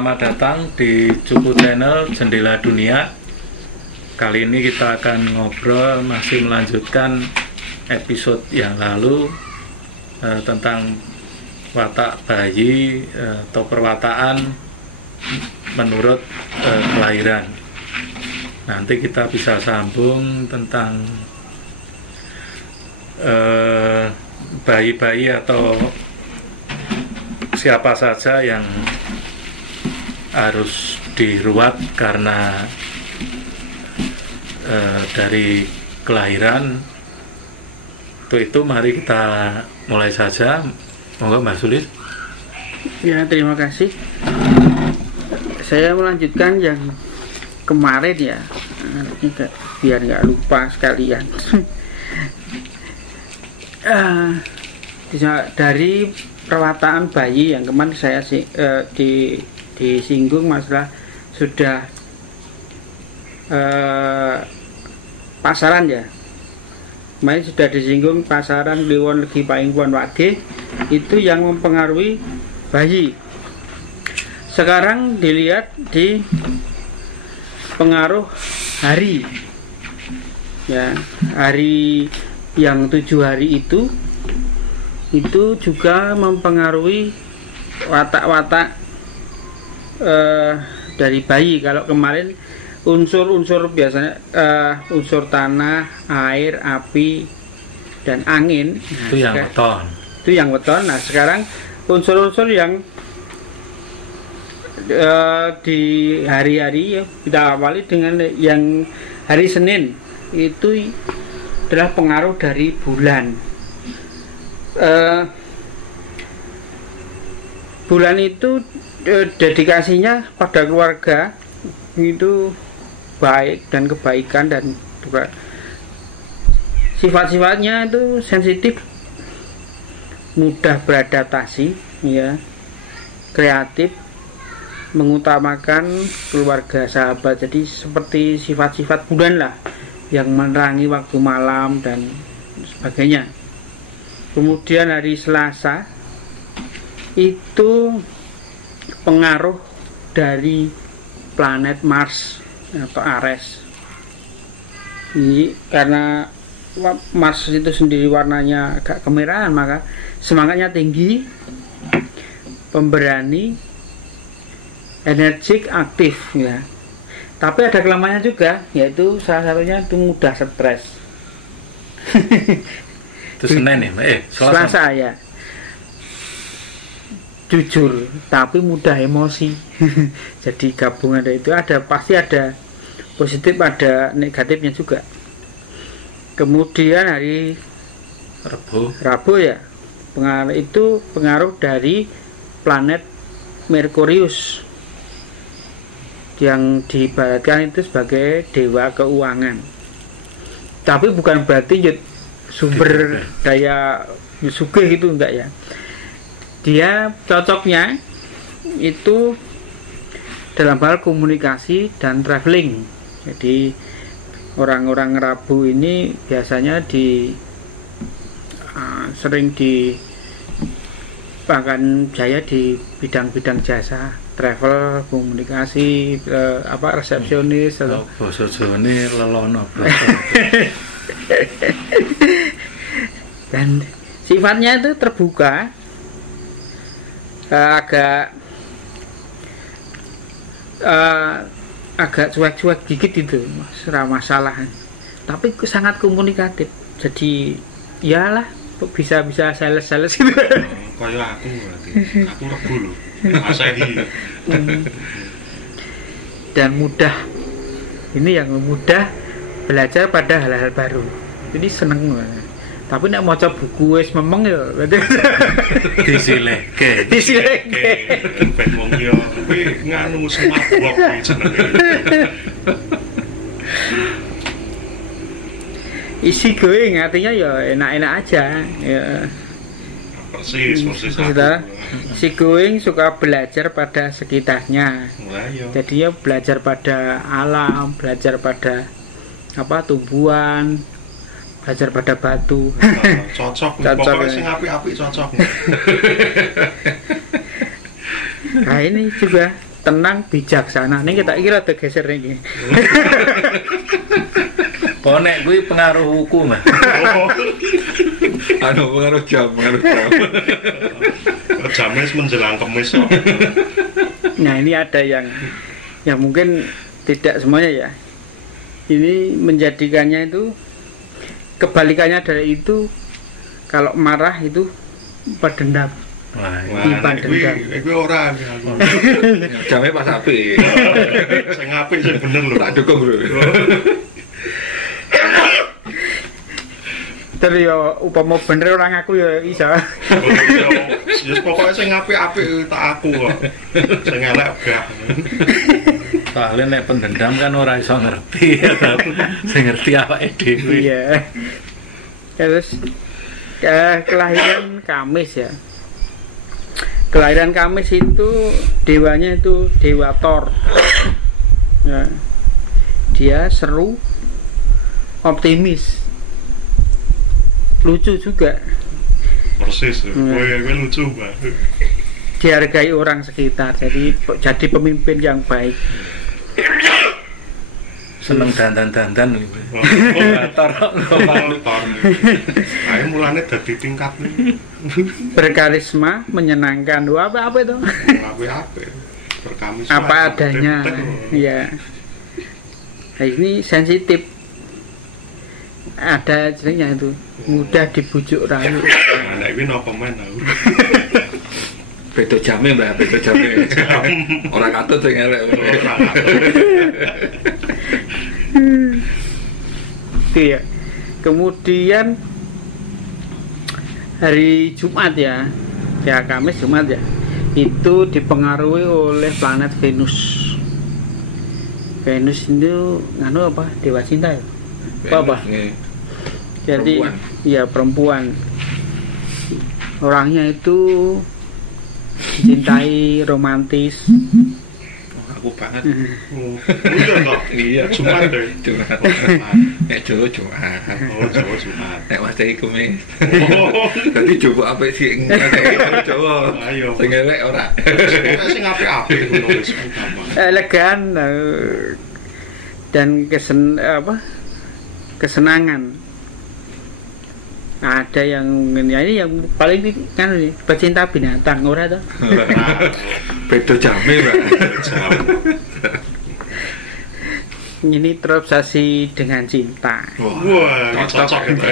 Selamat datang di Cupu Channel Jendela Dunia. Kali ini kita akan ngobrol, masih melanjutkan episode yang lalu tentang watak bayi atau perwataan menurut kelahiran. Nanti kita bisa sambung tentang bayi-bayi atau siapa saja yang harus diruat karena dari kelahiran. Untuk itu mari kita mulai saja. Monggo Mbak Sulis. Ya, terima kasih. Saya melanjutkan yang kemarin ya, biar nggak lupa sekalian. Dari perwataan bayi yang kemarin saya disinggung masalah sudah pasaran ya. Kemarin sudah disinggung pasaran kliwon legi paing puan wage itu yang mempengaruhi bayi. Sekarang dilihat di pengaruh hari ya, hari yang 7 hari itu juga mempengaruhi watak-watak dari bayi. Kalau kemarin unsur-unsur biasanya unsur tanah, air, api, dan angin. Itu yang weton. Itu yang weton. Nah, sekarang unsur-unsur yang di hari-hari ya, kita awali dengan yang hari Senin itu adalah pengaruh dari bulan. Bulan itu dedikasinya pada keluarga itu baik dan kebaikan, dan juga sifat-sifatnya itu sensitif, mudah beradaptasi ya, kreatif, mengutamakan keluarga sahabat. Jadi seperti sifat-sifat bulan lah yang menerangi waktu malam dan sebagainya. Kemudian hari Selasa itu pengaruh dari planet Mars atau Ares. Ini karena Mars itu sendiri warnanya agak kemerahan, maka semangatnya tinggi, pemberani, energik, aktif ya. Tapi ada kelemahannya juga, yaitu salah satunya itu mudah stres. Itu Senin ya, Selasa ya. Jujur, tapi mudah emosi. Jadi gabungan dari itu pasti ada positif, ada negatifnya juga. Kemudian hari Rabu ya, pengaruh dari planet Merkurius yang diibaratkan itu sebagai dewa keuangan. Tapi bukan berarti sumber daya sugih gitu, enggak ya. Dia cocoknya itu dalam hal komunikasi dan traveling. Jadi orang-orang Rabu ini biasanya sering di bahkan jaya di bidang-bidang jasa, travel, komunikasi, resepsionis atau basa Jawane lelono. Dan sifatnya itu terbuka, agak cuek-cuek dikit itu masalah, tapi sangat komunikatif. Jadi iyalah bisa sales gitu. Kayak aku berarti. Aku Rebu lho. Masahi. Dan mudah. Ini yang mudah belajar pada hal-hal baru. Jadi seneng. Tapi nek maca buku wis memeng ya disileke. Ben wong yo kuwi nganu smart block jenenge. Isi going artinya ya enak-enak aja ya. Persis. Si going suka belajar pada sekitarnya. Jadi ya belajar pada alam, belajar pada tumbuhan, belajar pada batu. Cocok. Pokoknya sing apik-apik cocok. Nah ini juga tenang bijaksana. Ini kita kira ada geser ini. Konek kuwi pengaruh hukum mah. Oh, pengaruh jam. jamnya menjelang kemis kok. Nah ini ada yang mungkin tidak semuanya ya. Ini menjadikannya itu kebalikannya dari itu, kalau marah itu berdendam. Wah, Wah, Iku ora aku. Jamnya pas api. Sing apik sing bener lho. Tak dukung bro. Terus ya upama bener orang aku ya bisa. Ya pokoknya sing apik tak aku kok. Sing elek gak. soalnya nek pendendam kan ora iso ngerti. Sing ngerti awake dhewe. Iya. Terus kelahiran Kamis ya. Kelahiran Kamis itu dewanya itu Dewa Thor. Ya. Dia seru, optimis, lucu juga. Persis. Kowe lucu banget. Dihargai orang sekitar. Jadi pemimpin yang baik. Seneng dandan-dandan gitu. Motor. Ayo mulane dadi tingkat nih. Berkarisma, menyenangkan. Wah, apa itu? Apik. Berkamis. Apa adanya. Iya. Nah, ini sensitif. Ada jenengnya itu, mudah dibujuk rayu. Nah, iki napa men aku. Beda jamnya mbak, beda jamnya. Orang katut sing elek. Itu ya. Kemudian hari Jumat ya Kamis Jumat ya, itu dipengaruhi oleh planet Venus. Venus itu nganu apa? Dewa cinta ya? Apa? Jadi perempuan. Ya perempuan. Orangnya itu cintai, romantis. Aku banget. Iya, Jumat deh. Jumat. Jawa Jumat. Oh, Jawa Jumat. Nek Mas Dai Kumis. Oh, Dadi coba apik sih ing Jawa. ayo. Sing elek ora. Sing apik-apik ngono wis utama. Elegan dan kesenangan. Ada yang ini yang paling kan pecinta binatang ora toh. Beda jamnya mbak. Ini terobsesi dengan cinta. Wah, cocok gitu.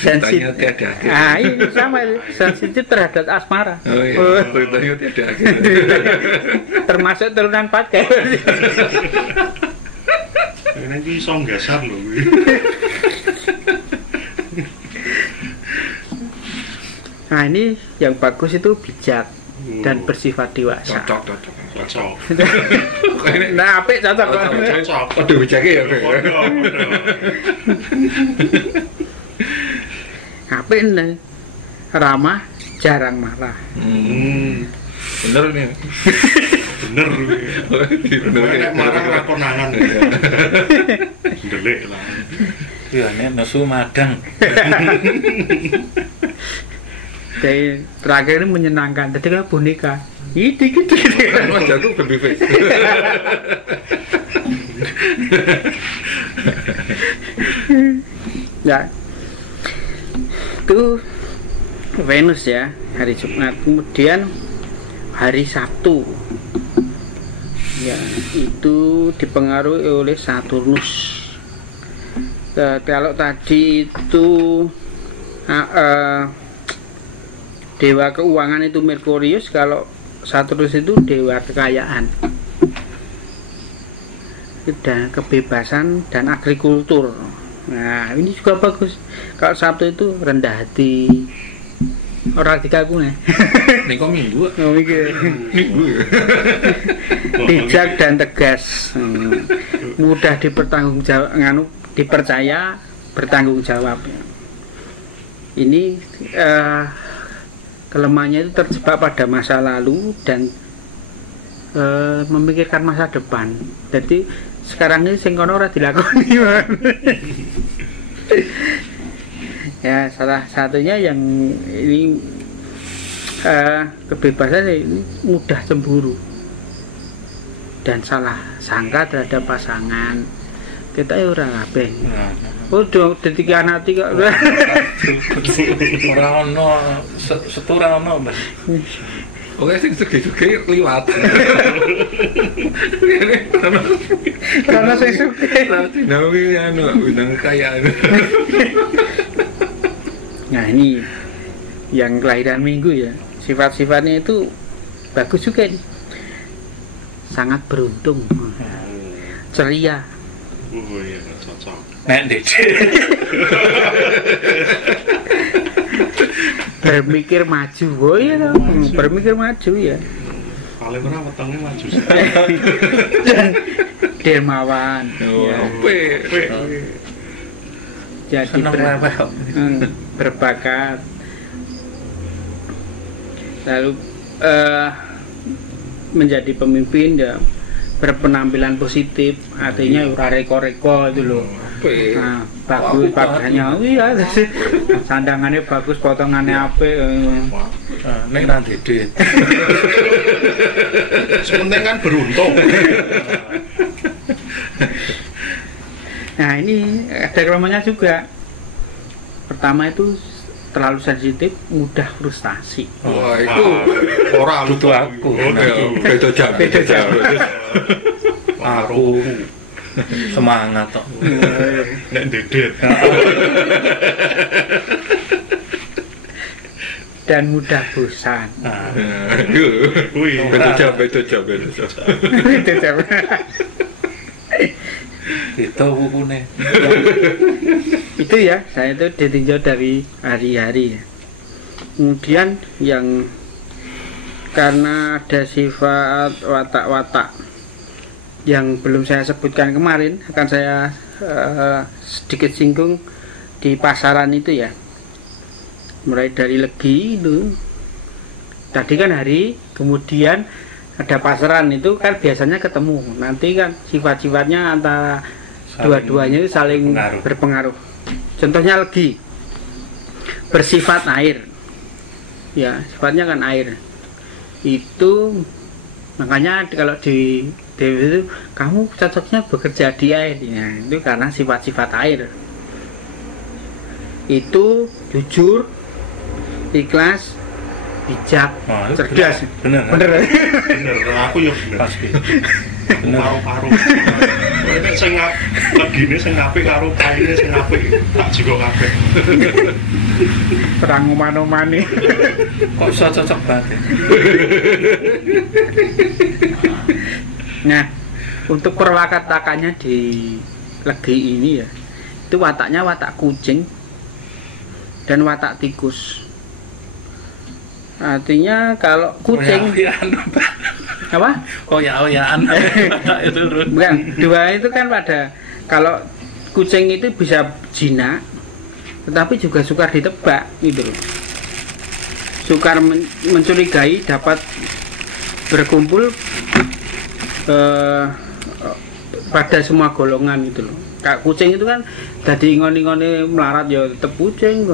Cintanya tiada akhir. Nah, ini sama sensitif terhadap asmara. Oh iya, ceritanya tiada akhir. Termasuk turunan pakai. Ini iso nggeser lho kuwi. Nah, ini yang bagus itu bijak dan bersifat dewasa. Cocok. Nah, apik cocok. Cocok. Aduh bijake ya. Apik nih. Ramah, jarang marah. Bener nih. Bener kuwi. Bener. Nek marah ra konangan. Ndelik lah. Iya, nek nesu madang. Jadi terakhir ini menyenangkan. Jadi kan boneka. Gitu. Wajahku baby face. Ya. Itu Venus ya, hari Jumat. Kemudian hari Sabtu. Ya, itu dipengaruhi oleh Saturnus. Kalau tadi itu dewa keuangan itu Merkurius, kalau Saturnus itu dewa kekayaan dan kebebasan dan agrikultur. Nah, ini juga bagus. Kalau Sabtu itu rendah hati, orang dikaku nih. Nih kok minggu? Oh, Minggu. Bijak dan tegas, mudah dipercaya, bertanggung jawab. Ini kelemahannya itu terjebak pada masa lalu dan memikirkan masa depan. Jadi sekarang ini sing kono ora dilakoni. Ya, salah satunya yang ini kebebasan ini mudah cemburu dan salah sangka terhadap pasangan. Kita ya orang kabeh. Oh, detik anati kok. Ora ono setura ono, Mas. Oke, sing sugih-sugih liwat. Karena saya suka. Nawi anu undang kaya. Nah, ini yang kelahiran Minggu ya. Sifat-sifatnya itu bagus juga nih. Sangat beruntung. Ceria. Iya, cocok. Nek Dede. Berpikir maju. Oh iya toh. Berpikir maju ya. Paling ora wetenge maju sih. Dermawan. Oh, Ya. Jadi Seneng rewel. berbakat. Lalu menjadi pemimpin ya berpenampilan positif, artinya ora reko-reko itu loh. Nah, bagus pakaiannya, iya, sandangannya bagus, potongannya apik. Nek nang Dede. Sepenting kan beruntung. Nah, ini ada kelemahannya juga. Pertama itu terlalu sensitif, mudah frustasi. Wah, itu Ora Dudu aku. beda jam. Aku semangat tok. nek dedet. Dan mudah bosan. Nah, Kuwi Beda jam. Itu coba. itu bukune. Itu ya, saya itu ditinjau dari hari-hari ya. Kemudian yang karena ada sifat watak-watak yang belum saya sebutkan kemarin, akan saya sedikit singgung di pasaran itu ya. Mulai dari Legi itu tadi kan hari, kemudian ada pasaran itu kan biasanya ketemu. Nanti kan sifat-sifatnya antara dua-duanya itu saling berpengaruh. Contohnya Legi bersifat air, ya sifatnya kan air. Itu makanya kalau di Dewi itu kamu cocoknya bekerja di air, ya, itu karena sifat-sifat air. Itu jujur, ikhlas, bijak, Oh, itu cerdas. bener. Bener. bener, aku ya bener. Pasti. Paru-paru. Nek sing legine sing apik karo paine sing apik tak juga kabeh. Perang oman-omane. Kok iso cocok banget ya? Nah, untuk perwakatakannya di Legi ini ya, itu wataknya watak kucing dan watak tikus. Artinya kalau kucing Oya-oyaan. apa? Oya-oyaan. Itu turun. Bukan, dua itu kan pada kalau kucing itu bisa jinak, tetapi juga sukar ditebak gitu loh. Sukar mencurigai, dapat berkumpul pada semua golongan gitu loh. Kak kucing itu kan jadi ingoni-ingoni melarat ya tetap kucing,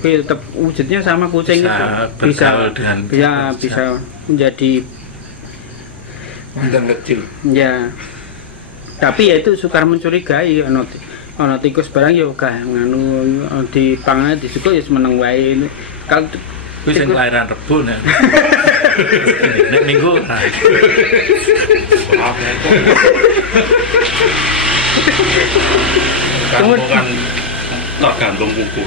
tetap wujudnya sama kucing Bisa itu bergaul dengan bisa menjadi Mantan kecil. ya. Tapi ya itu sukar mencurigai, ono tikus barang ya gak nganu di pangan disuko ya meneng wae. Kalau Kuwi sing kelahiran Rebo nek. Nek Minggu. Kan tergantung buku.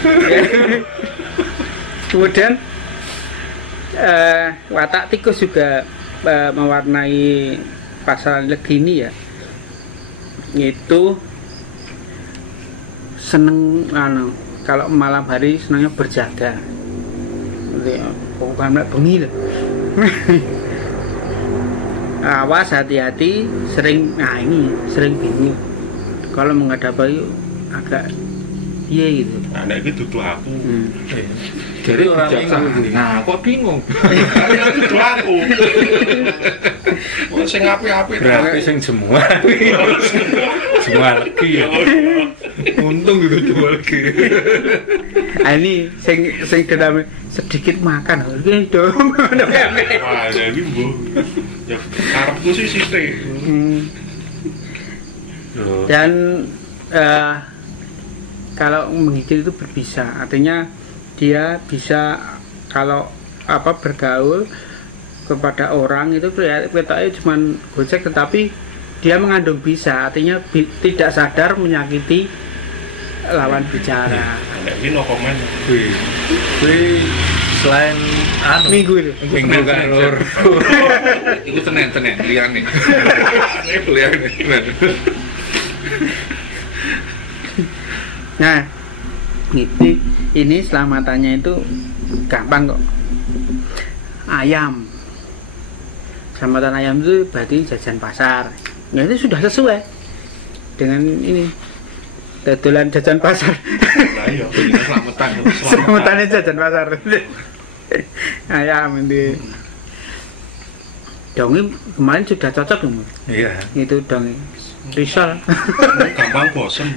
kemudian watak tikus juga mewarnai pasar Legi ini ya. Itu seneng kalau malam hari senangnya berjaga. Bukan bengi loh. Awas, hati-hati, sering bingung kalau menghadapi agak iya gitu. Nah, nek iki dudu aku. Jadi orang bijaksana. bingung. Nah, kok bingung? Dudu aku. Oh, sing apik-apik. Berarti sing semua. Semua Legi ya. Untung itu jual lagi. Ini sing dalam sedikit makan. Ini dong. Wah, jadi bu, ya karepku sih sithik. Dan kalau menggigil itu berbisa, artinya dia bisa kalau bergaul kepada orang itu ketoknya cuma gocek, tetapi dia mengandung bisa, artinya tidak sadar menyakiti lawan bicara. Ini no comment. Wih, selain Minggu itu. minggu kalur. Iku Senin liyane. Liyane. Nah, ini selamatannya itu gampang kok. Ayam. Selamatan ayam itu berarti jajan pasar. Nah, itu sudah sesuai dengan ini. Dodolan jajan pasar. Nah, iya, selamatan. Selamatannya jajan pasar. Ayam itu. Dongi kemarin sudah cocok loh. Iya. Itu dongi. Risol. Gampang bosen.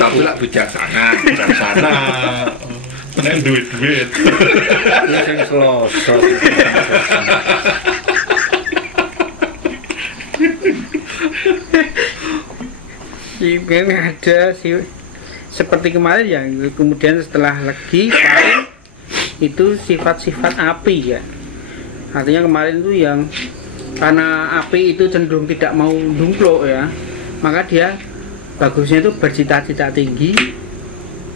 Tapi lah bijaksana. Nek duit. Sing selosot. Ini ada sih seperti kemarin ya, kemudian setelah legi paling itu sifat-sifat api ya. Artinya kemarin itu yang karena api itu cenderung tidak mau dumpluk ya, maka dia bagusnya itu bercita-cita tinggi,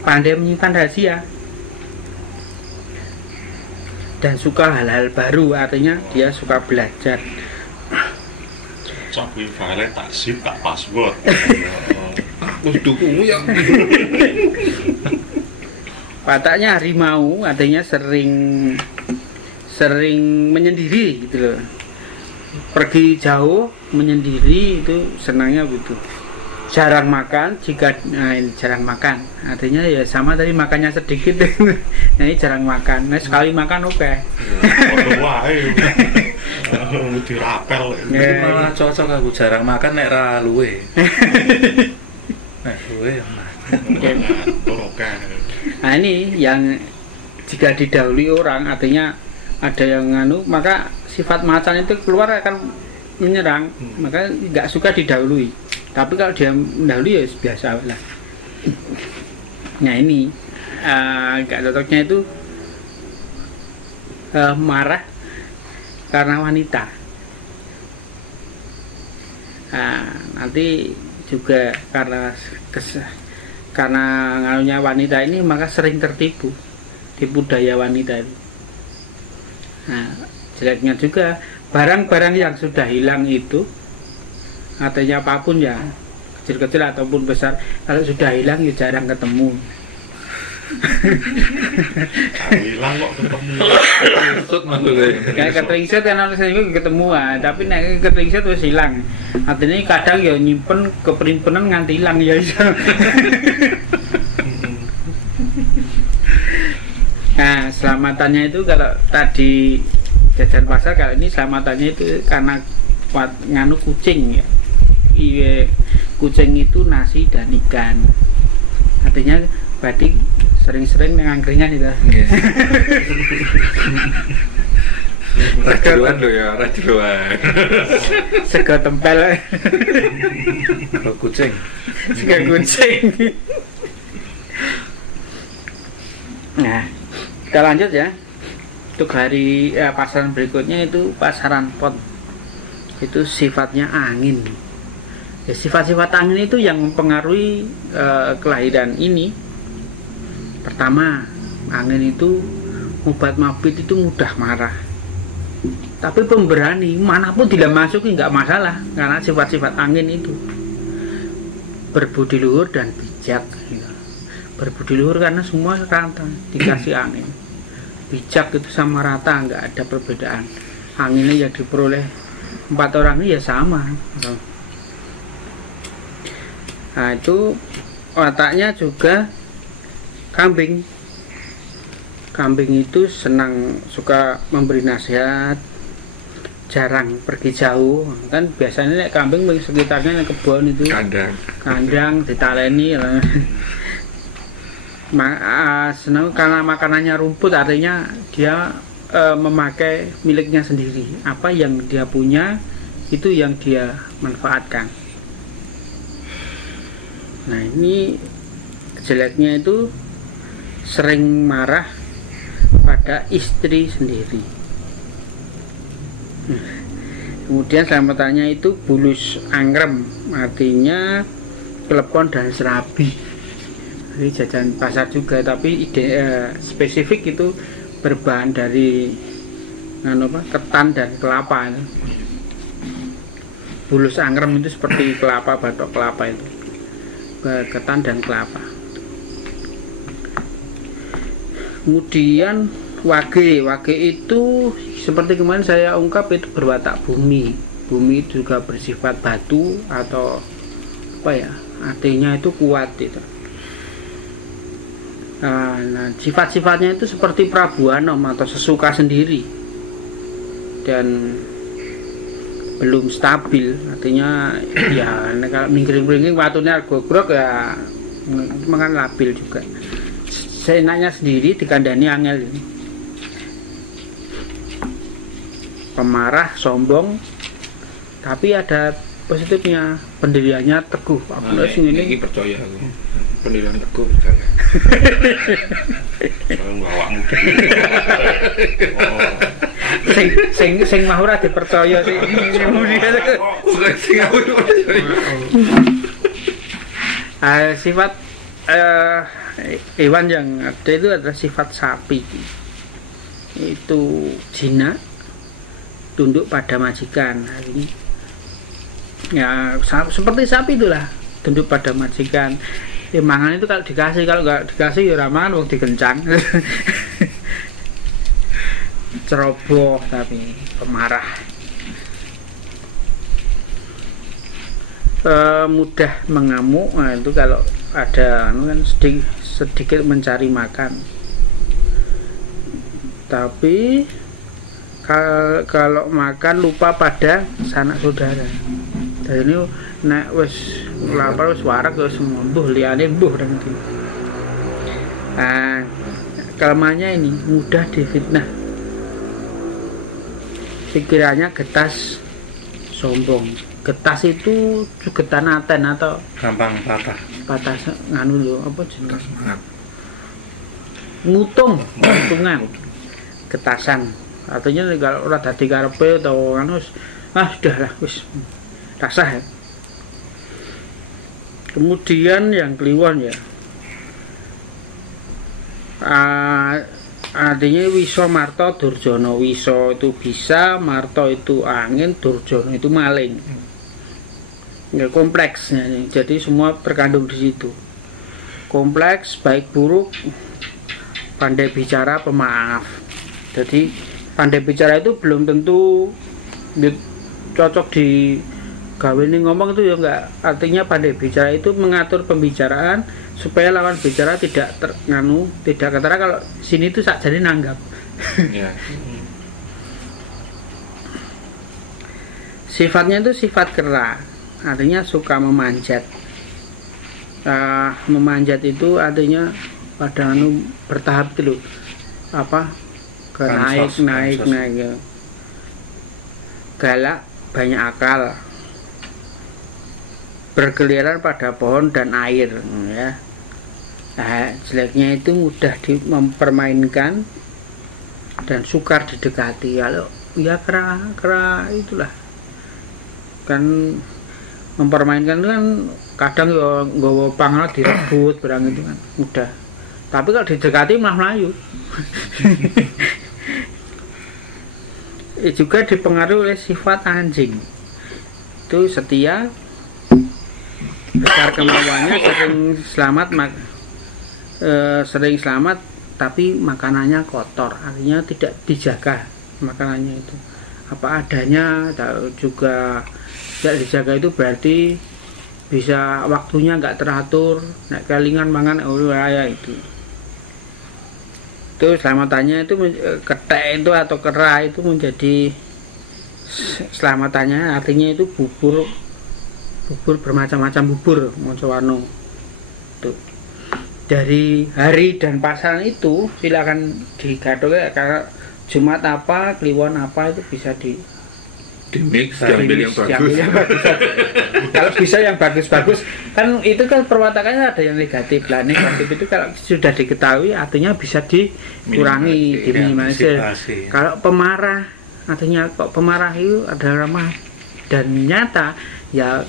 pandai menyimpan rahasia, dan suka hal-hal baru, artinya dia suka belajar. Cok file tak sip tak password. Wis dukumu ya. Wataknya harimau, artinya sering menyendiri gitu loh. Pergi jauh menyendiri itu senangnya begitu. Jarang makan, ini jarang makan, artinya ya sama tadi makannya sedikit. Nah, ini jarang makan, nah sekali makan oke. Wae. Dirapel. Malah cocok aku jarang makan nek ra luwe. Nek luwe yang Oke. Nah, ini yang jika didahului orang, artinya ada yang nganu, maka sifat macan itu keluar akan menyerang, maka nggak suka didahului. Tapi kalau dia mendahului ya biasa lah. Nah, ini nggak cocoknya itu marah karena wanita. Nah, nanti juga karena ngaruhnya wanita ini, maka sering tertipu, tipu daya wanita itu. Nah, jeleknya juga barang-barang yang sudah hilang itu, artinya apapun ya, kecil-kecil ataupun besar, kalau sudah hilang ya jarang ketemu. Hilang kok ketemu. Maksud maksudnya. Kayak ketringsut kan harus ketemu, tapi nek ketringsut wis hilang. Artinya kadang ya nyimpen keperimpenan nganti hilang ya iso. Nah, selamatannya itu kalau tadi jajan pasar, kalau ini selamatannya itu karena nganu kucing ya. Iya, kucing itu nasi dan ikan. Artinya berarti sering-sering ngangkringan itu. Rajuan lo ya, rajuan. Sego tempel. kucing. Sego kucing. Nah, kita lanjut ya. Untuk hari pasaran berikutnya itu pasaran pot. Itu sifatnya angin. Ya, sifat-sifat angin itu yang mempengaruhi kelahiran ini. Pertama, angin itu obat mabit itu mudah marah. Tapi pemberani manapun tidak masuki nggak masalah, karena sifat-sifat angin itu berbudi luhur dan bijak. Berbudi luhur karena semua rata dikasih angin. Bijak itu sama rata, nggak ada perbedaan. Anginnya yang diperoleh 4 orang ini ya sama. Nah, itu wataknya juga kambing. Kambing itu senang, suka memberi nasihat, jarang pergi jauh. Kan biasanya kambing sekitarnya kebun itu, kandang ditaleni. senang karena makanannya rumput, artinya dia memakai miliknya sendiri. Apa yang dia punya itu yang dia manfaatkan. Nah, ini jeleknya itu sering marah pada istri sendiri. Kemudian selamatannya itu bulus angrem, artinya klepon dan serabi. Jadi jajan pasar juga, tapi spesifik itu berbahan dari ketan dan kelapa. Bulus angrem itu seperti kelapa, batok kelapa itu, ketan dan kelapa. Kemudian wage itu seperti kemarin saya ungkap, itu berwatak bumi. Bumi juga bersifat batu atau apa ya, artinya itu kuat itu. Nah, sifat-sifatnya itu seperti Prabu Anom atau sesuka sendiri dan belum stabil, artinya ya kalau minggring-minggring watunya gogrok ya makan labil juga. Seenaknya sendiri dikandani angel ini. Pemarah, sombong, tapi ada positifnya, pendiriannya teguh. Aku ini percaya aku. Pendirian teguh percaya. Kalau awakmu. Sing mau ora dipercaya sih. Sifat hewan yang ada itu adalah sifat sapi. Itu jinak, tunduk pada majikan. Ini ya seperti sapi itulah, tunduk pada majikan. Mangan itu kalau dikasih, kalau nggak dikasih ya ramangan, wong dikencang. Ceroboh tapi pemarah. Mudah mengamuk. Nah, itu kalau ada kan sedikit mencari makan. Tapi kalau makan lupa pada sanak saudara. Dan ini nek wis lapar wis warak wis mbuh liyane mbuh dan gitu. Kelemahannya ini mudah difitnah. Pikirannya getas, sombong. Getas itu jugetan aten atau gampang patah. Patah nganu lho, apa jenis? Mutung, mutungan. Getasan. Artinya kalau ora dadi karepe atau anu sudahlah wis rasah ya. Kemudian yang kliwon ya, artinya wiso marto durjono. Wiso itu bisa, marto itu angin, durjono itu maling. Ya, kompleks ya, jadi semua terkandung di situ. Kompleks, baik buruk, pandai bicara, pemaaf. Jadi pandai bicara itu belum tentu cocok di gawe ini ngomong itu ya enggak. Artinya pandai bicara itu mengatur pembicaraan supaya lawan bicara tidak tidak ketara kalau sini itu sak jadi nanggap. Ya. Sifatnya itu sifat kera, artinya suka memanjat. Memanjat itu artinya pada bertahap itu apa? Naik ya. Galak, banyak akal, berkeliaran pada pohon dan air ya. Nah, jeleknya itu mudah mempermainkan dan sukar didekati. Kalau ya kera itulah kan mempermainkan itu kan kadang ya nggawa pangala direbut barang itu kan mudah. Tapi kalau didekati malah melayu. Juga dipengaruhi oleh sifat anjing. Itu setia, besar kemauannya, sering selamat tapi makanannya kotor, artinya tidak dijaga makanannya itu apa adanya. Juga tidak dijaga itu berarti bisa waktunya nggak teratur, nek kelingan mangan ya itu selamatannya itu ketek itu atau kera itu menjadi selamatannya, artinya itu bubur bermacam-macam bubur mocowarno. dari hari dan pasaran itu silakan digadok ya, karena Jumat apa, Kliwon apa itu bisa di mix, diambil yang bagus. Kalau bisa yang bagus-bagus, kan itu kan perwatakannya ada yang negatif lah. Negatif itu kalau sudah diketahui artinya bisa dikurangi, diminimalisir. Kalau pemarah, artinya kok pemarah itu adalah ramah dan nyata, ya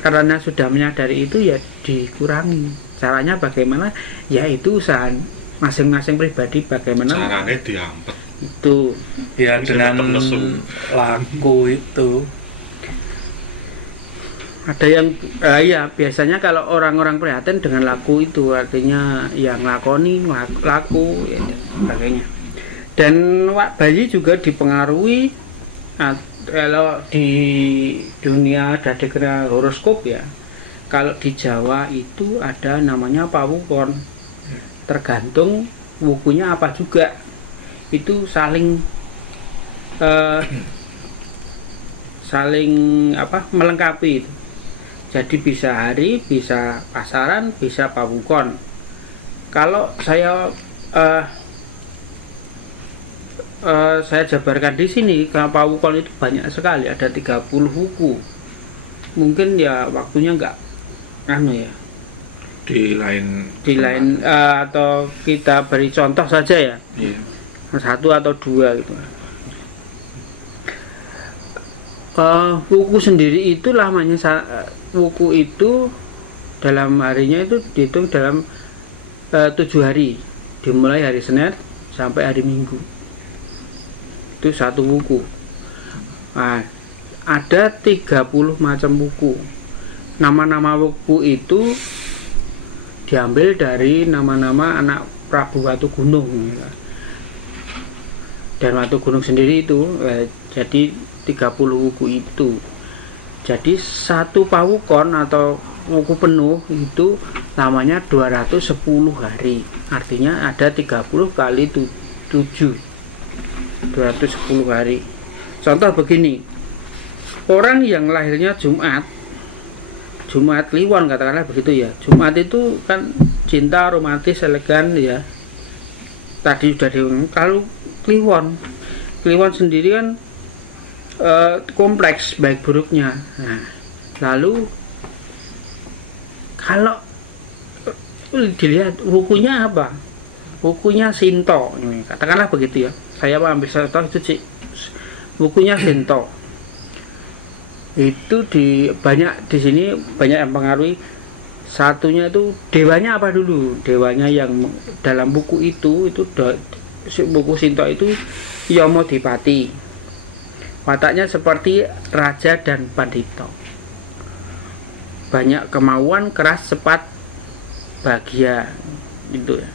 karena sudah menyadari itu ya dikurangi. Caranya bagaimana? Ya itu usaha masing-masing pribadi bagaimana. Caranya diampet. Itu ya dengan laku itu. Ada yang ya biasanya kalau orang-orang prihatin dengan laku itu artinya yang lakoni laku ya, sebagainya. Dan bayi juga dipengaruhi kalau di dunia ada dikenal horoskop ya. Kalau di Jawa itu ada namanya pawukon, tergantung bukunya apa juga, itu saling melengkapi itu. Jadi bisa hari, bisa pasaran, bisa pawukon. Kalau saya jabarkan di sini, kalau pawukon itu banyak sekali, ada 30 buku. Mungkin ya waktunya enggak di lain atau kita beri contoh saja ya, satu atau dua gitu. Buku sendiri itu lamanya buku itu dalam harinya itu dihitung dalam 7 hari, dimulai hari Senin sampai hari Minggu, itu satu buku. Ada 30 macam buku. Nama-nama buku itu diambil dari nama-nama anak Prabu Watugunung. Dan Watugunung sendiri itu jadi 30 buku itu. Jadi satu pawukon atau buku penuh itu namanya 210 hari. Artinya ada 30 kali 7, 210 hari. Contoh begini, orang yang lahirnya Jumat Kliwon katakanlah begitu ya. Jumat itu kan cinta, romantis, elegan ya. Tadi sudah diulang. Kalau Kliwon sendiri kan kompleks baik buruknya. Nah, lalu kalau dilihat bukunya apa? Bukunya Shinto. Katakanlah begitu ya. Saya ambil contoh itu bukunya Shinto. Itu banyak di sini banyak yang pengaruhi. Satunya itu dewanya apa dulu? Dewanya yang dalam buku itu buku Shinto itu Yomodipati. Wataknya seperti raja dan pandita. Banyak kemauan, keras, cepat, bahagia gitu ya.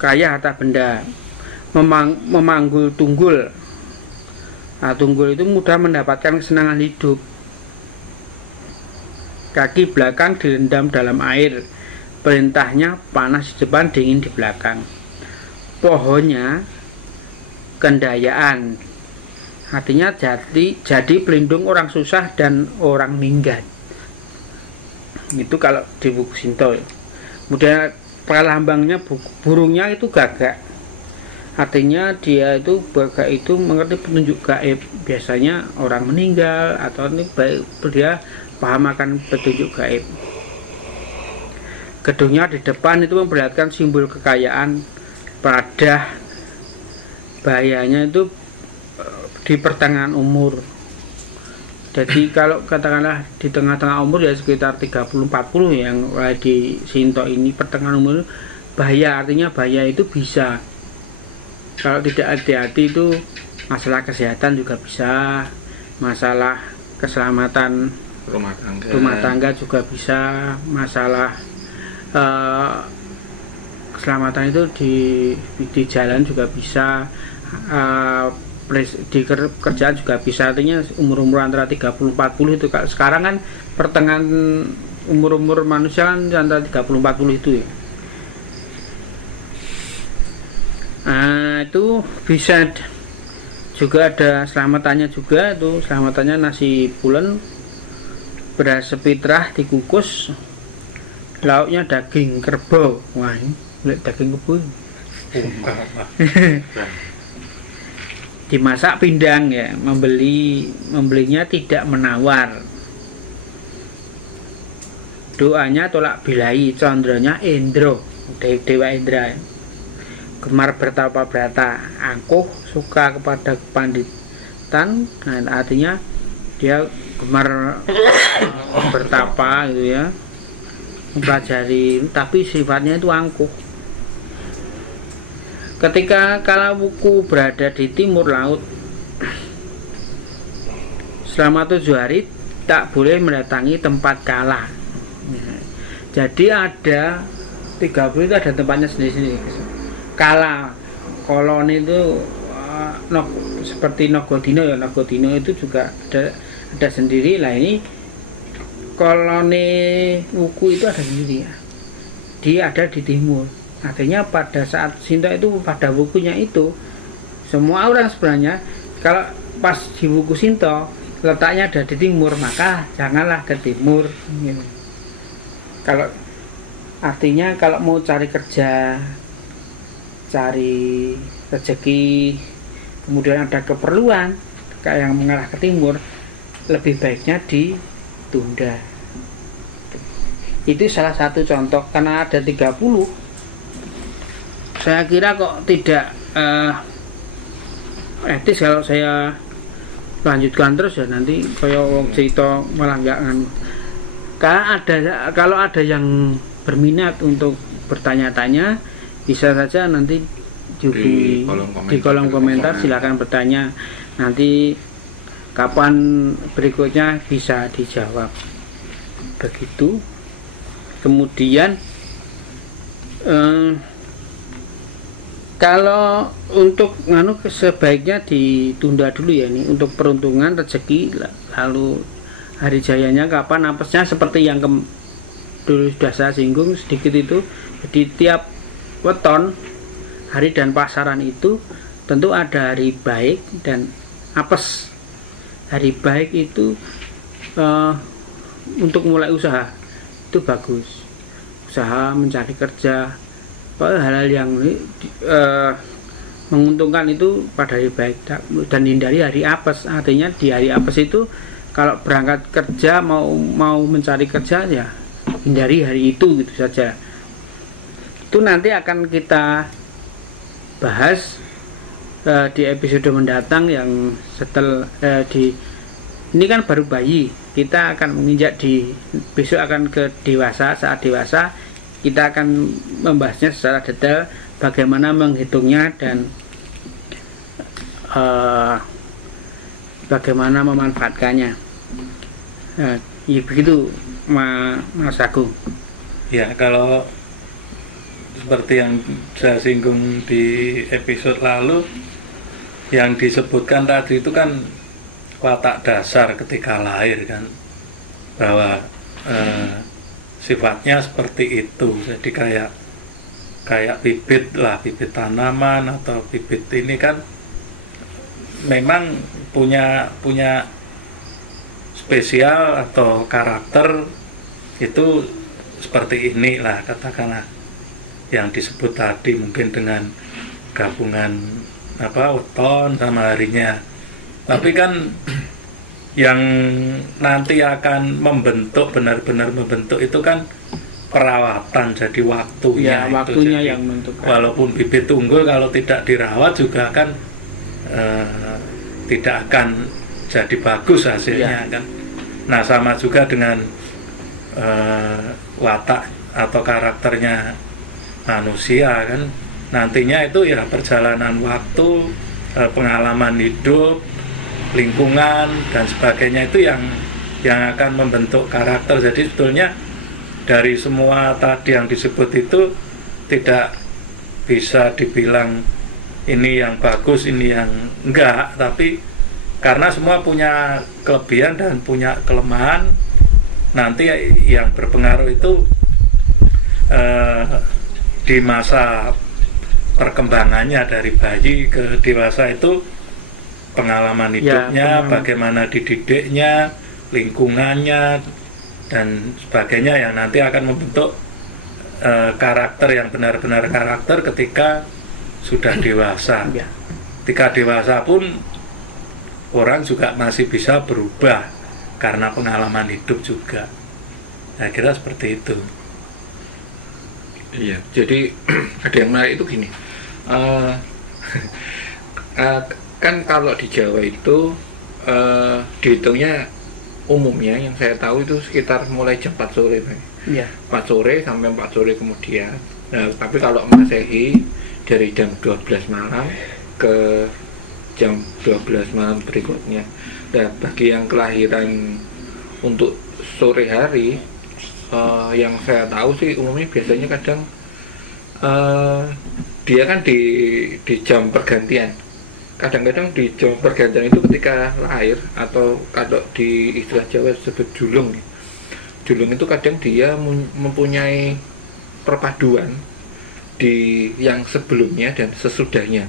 Kaya harta benda, memanggul tunggul. Tunggul itu mudah mendapatkan kesenangan hidup. Kaki belakang direndam dalam air. Perintahnya panas di depan, dingin di belakang. Pohonnya kendayaan. Artinya jadi pelindung orang susah dan orang minggat. Itu kalau di buku Shinto. Kemudian pralambangnya burungnya itu gagak. Artinya dia itu gagak itu mengerti petunjuk gaib. Biasanya orang meninggal atau dia paham akan petunjuk gaib. Gedungnya di depan itu memperlihatkan simbol kekayaan, peradah. Bahayanya itu di pertengahan umur. Jadi kalau katakanlah di tengah-tengah umur ya sekitar 30-40 yang di Shinto ini pertengahan umur bahaya. Artinya bahaya itu bisa, kalau tidak hati-hati itu masalah kesehatan juga bisa, masalah keselamatan rumah tangga juga bisa, masalah keselamatan itu di jalan juga bisa, di kerjaan juga bisa. Artinya umur-umur antara 30-40 itu sekarang kan pertengahan umur manusia kan antara 30-40 itu ya. Itu bisa juga ada selamatannya juga. Itu selamatannya nasi bulan beras sepitrah dikukus, lauknya daging kerbau. Wah, ini daging kerbau. Dimasak pindang ya, membelinya tidak menawar. Doanya tolak bilai, condronya Indro, Dewa Indra. Gemar bertapa brata, angkuh, suka kepada kepanditan. Nah, artinya dia gemar bertapa gitu ya, mempelajari, tapi sifatnya itu angkuh. Ketika Kalawuku berada di timur laut selama 7 hari, tak boleh mendatangi tempat Kala. Jadi ada 30 itu ada tempatnya sendiri-sendiri. Kala koloni itu seperti Nogodino ya, Nogodino itu juga ada sendiri lah. Ini koloni Wuku itu ada sendiri ya. Dia ada di timur. Artinya pada saat Sinto itu, pada Wukunya itu, semua orang sebenarnya kalau pas di Wuku Sinto letaknya ada di timur, maka janganlah ke timur gitu. Kalau artinya kalau mau cari kerja, cari rezeki, kemudian ada keperluan kayak yang mengarah ke timur, lebih baiknya ditunda. Itu salah satu contoh, karena ada 30. Saya kira kok tidak etis kalau saya lanjutkan terus ya, nanti kayak wong cerita malah enggak nganu. Kalau ada yang berminat untuk bertanya-tanya, bisa saja nanti di kolom komentar silakan bertanya, nanti kapan berikutnya bisa dijawab. Begitu. Kemudian kalau untuk sebaiknya ditunda dulu ya, ini untuk peruntungan rezeki, lalu hari jayanya kapan, apesnya seperti yang dulu sudah saya singgung sedikit itu. Jadi tiap weton, hari dan pasaran itu tentu ada hari baik dan apes. Hari baik itu untuk mulai usaha itu bagus, usaha mencari kerja, hal-hal yang menguntungkan itu pada hari baik, dan hindari hari apes. Artinya di hari apes itu kalau berangkat kerja, mau mencari kerja ya hindari hari itu gitu saja. Itu nanti akan kita bahas di episode mendatang yang setelah ini kan baru bayi, kita akan menginjak besok akan ke dewasa. Saat dewasa kita akan membahasnya secara detail, bagaimana menghitungnya dan bagaimana memanfaatkannya. Nah, ya begitu Mas Agung. Ya, kalau seperti yang saya singgung di episode lalu, yang disebutkan tadi itu kan watak dasar ketika lahir kan, bahwa sifatnya seperti itu. Jadi kayak bibit lah, bibit tanaman atau bibit ini kan memang punya spesial atau karakter itu seperti inilah, katakanlah yang disebut tadi, mungkin dengan gabungan weton sama harinya. Tapi kan yang nanti akan membentuk, benar-benar membentuk itu kan perawatan, jadi waktunya. Ya, waktunya jadi, yang menentukan. walaupun bibit unggul kalau tidak dirawat juga kan tidak akan jadi bagus hasilnya kan. Nah, sama juga dengan watak atau karakternya manusia kan, nantinya itu ya perjalanan waktu, pengalaman hidup, lingkungan dan sebagainya itu yang akan membentuk karakter. Jadi sebetulnya dari semua tadi yang disebut itu tidak bisa dibilang ini yang bagus, ini yang enggak, tapi karena semua punya kelebihan dan punya kelemahan, nanti yang berpengaruh itu di masa perkembangannya dari bayi ke dewasa itu pengalaman hidupnya, bagaimana dididiknya, lingkungannya, dan sebagainya yang nanti akan membentuk karakter yang benar-benar karakter ketika sudah dewasa. Ya. Ketika dewasa pun orang juga masih bisa berubah karena pengalaman hidup juga. Saya kira seperti itu. Iya, jadi ada yang menarik itu gini. Kan kalau di Jawa itu dihitungnya umumnya yang saya tahu itu sekitar mulai jam 4 sore, Pak. Iya. 4 sore sampai 4 sore kemudian. Nah, tapi kalau Masehi dari jam 12 malam ke jam 12 malam berikutnya. Nah, bagi yang kelahiran untuk sore hari, yang saya tahu sih umumnya biasanya kadang dia kan di jam pergantian. Kadang-kadang di jam pergantian itu ketika lahir, atau kalau di istilah Jawa disebut julung. Julung itu kadang dia mempunyai perpaduan di yang sebelumnya dan sesudahnya.